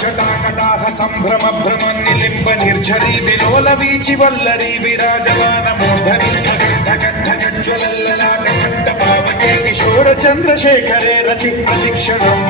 జటాకటాహ సంభ్రమ భ్రమన్నిలింప నిర్ఝరీ విలోల వీచి వల్లరీ విరాజమాన మూర్ధని జ్వలల్లలాట ఖండ పావకే కిశోర చంద్రశేఖరే రతి ప్రతిక్షణం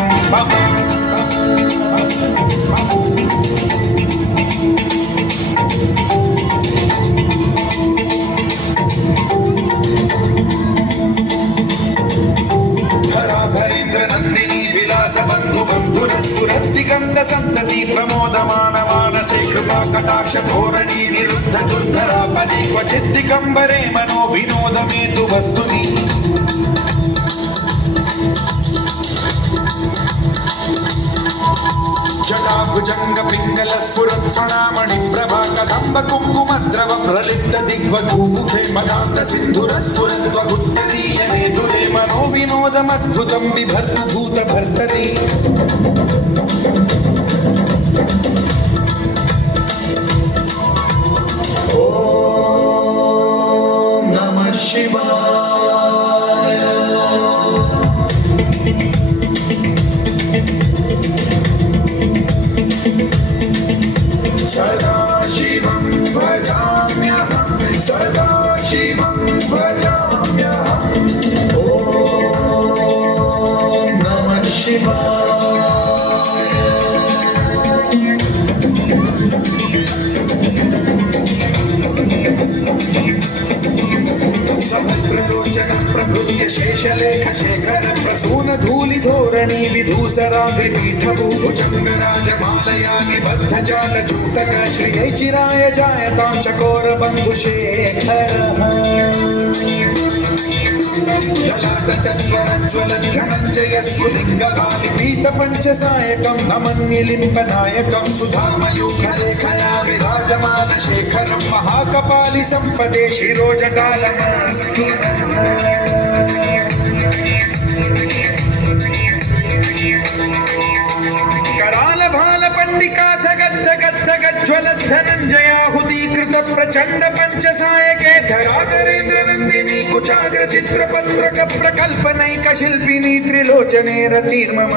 దిగంధ సంతతి ప్రమోదమాన మానసే కృపా కటాక్ష ధోరణి నిరుద్ధ దుర్ధరాపది క్వచిద్దికంబరే మనో వినోదమేతు వస్తుని జటాభుజంగ పింగళ స్ఫురత్ స్వనామణి ప్రభా కదంబ కుంకుమ ద్రవ ప్రలిప్త దిగ్వధూముఖే మదాంత సింధుర స్ఫురత్వ గుట్టదీయనే దురే మనో వినోదమద్భుతం బిభర్తు భూత భర్తని ఓం నమః శివాయ సదాశివం భజామ్యహం సదాశివం భజామ్యహం ఓం నమః శివాయ సమప్రలోచన ప్రకృత్య శేషలేఖ శేఖర ప్రసూన ధూళి ధోరణి విధూసరాగ్రిపీఠభూ భుజంగరాజమాలయా నిబద్ధ జాల చూతక శ్రియై చిరాయ జాయతాం చకోర బంధుశేఖర జ్వలజ్వలజ్వలజ్వలజ్వలజ్వలజ్జయ స్ఫులింగపాలి పీత పంచసాయకం నమన్నిలింప నాయకం సుధామయూఖలేఖయా విరాజమాన శేఖరం మహాకపాలి సంపదే శిరోజటాలమస్తు कराल भाल पंडिका धगत धगत धगत ज्वलत धनंजयाहुतीकृत प्रचंड पंचसायके धराधरेन्द्र नंदिनी कुचाग्र चित्रपत्रक प्रकल्पनैक शिल्पिनी त्रिलोचने रतिर्मम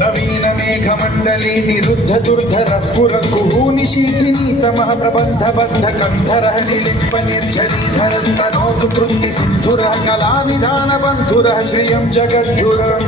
नवीन मेघमंडली निरुद्ध दुर्धर स्फुर कुहूनि शीथिनी तमः प्रबंध बद्ध कंधर निलिंप निर्झरीधर स्तनोतु कृति सिंधुर कला विधान बंधुर श्रियं जगद्गुरं